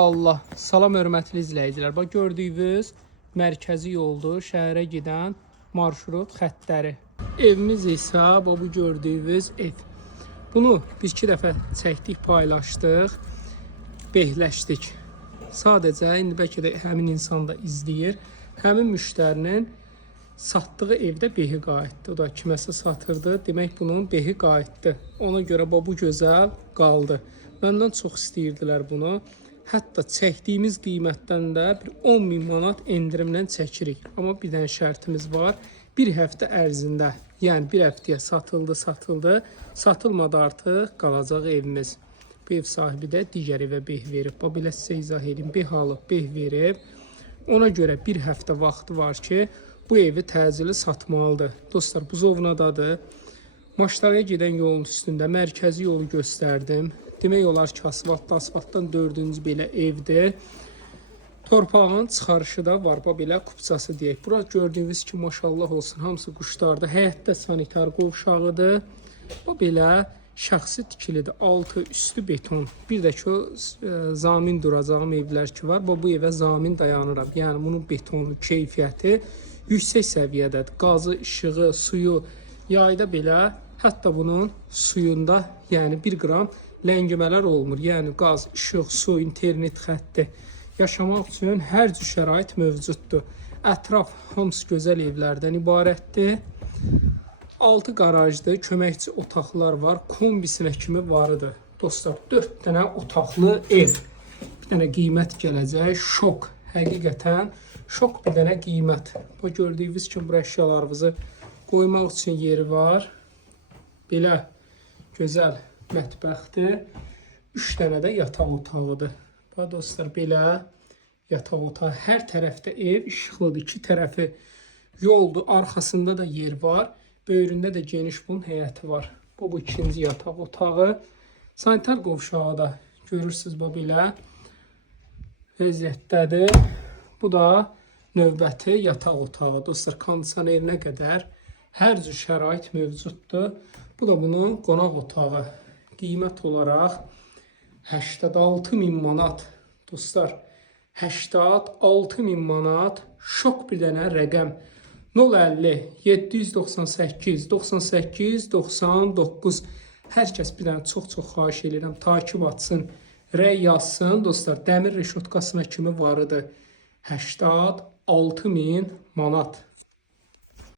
Allah, salam hörmətli izləyicilər. Bax gördüyünüz mərkəzi yoldur, şəhərə gedən marşrut xəttləri. Evimiz isə bu gördüyünüz ev. Bunu bir iki dəfə çəkdik, paylaşdıq, behləşdik. Sadəcə indi bəlkə də həmin insan da izləyir. Həmin müştərinin satdığı evdə behi qayıtdı. O da kiməsə satırdı. Demək bunun behi qayıtdı. Ona görə bu gözəl qaldı. Məndən çox istəyirdilər bunu. Hətta çəkdiyimiz qiymətdən də bir 10.000 manat endirimlə çəkirik. Amma bir dənə şərtimiz var. Bir həftə ərzində, yəni bir həftəyə satıldı. Satılmadı artıq qalacaq evimiz. Bu ev sahibi də digər evə beh verib. Bu belə sizə izah edeyim. Beh alıb, beh verib. Ona görə bir həftə vaxtı var ki, bu evi təcili satmalıdır. Dostlar, Buzovnadadır. Maçlara gedən yolun üstündə mərkəzi yolu göstərdim. Demək olar ki, asfaltdan 4-cü belə evdir. Torpağın çıxarışı da var, belə kupçası deyək. Bura gördüyünüz ki, maşallah olsun, hamısı quşlardır. Həyətdə sanitar qovşağıdır. Bu belə şəxsi tikilidir. Altı, üstü beton. Bir də ki, zamin duracağım evlər ki var. Bu evə zamin dayanıram. Yəni, bunun betonu, keyfiyyəti yüksək səviyyədədir. Qazı, işığı, suyu yayda belə, hətta bunun suyunda yəni 1 qram ləngimələr olmur. Yəni qaz, işıq, su, internet xətti yaşamaq üçün hər cür şərait mövcuddur. Ətraf hamısı gözəl evlərdən ibarətdir. 6 qarajdır, köməkçi otaqlar var, kombisinə kimi varıdır. Dostlar, 4 dənə otaqlı ev. Bir dənə qiymət gələcək, şok. Həqiqətən şok bir dənə qiymət. Bu gördüyünüz kimi bu əşyalarınızı qoymaq üçün yeri var. Belə gözəl mətbəxdir. 3 dənə də yataq otağıdır. Bax dostlar, belə yataq otağı. Hər tərəfdə ev işıqlıdır. 2 tərəfi yoldur. Arxasında da yer var. Böyründə də geniş bunun həyəti var. Bu ikinci yataq otağı. Sanitar qovşağı da görürsünüz, bu belə vəziyyətdədir. Bu da növbəti yataq otağı. Dostlar, kondisionerinə qədər hər cür şərait mövcuddur. Bu da bunun qonaq otağı. Qiymət olaraq 86.000 manat. Dostlar, 86.000 manat şok bir dənə rəqəm. 050 798 98 99. Hər kəs bir dənə çox xahiş edirəm, takib atsın, rəy yazsın. Dostlar, dəmir reşotkasına kimi varıdır. 86.000 manat.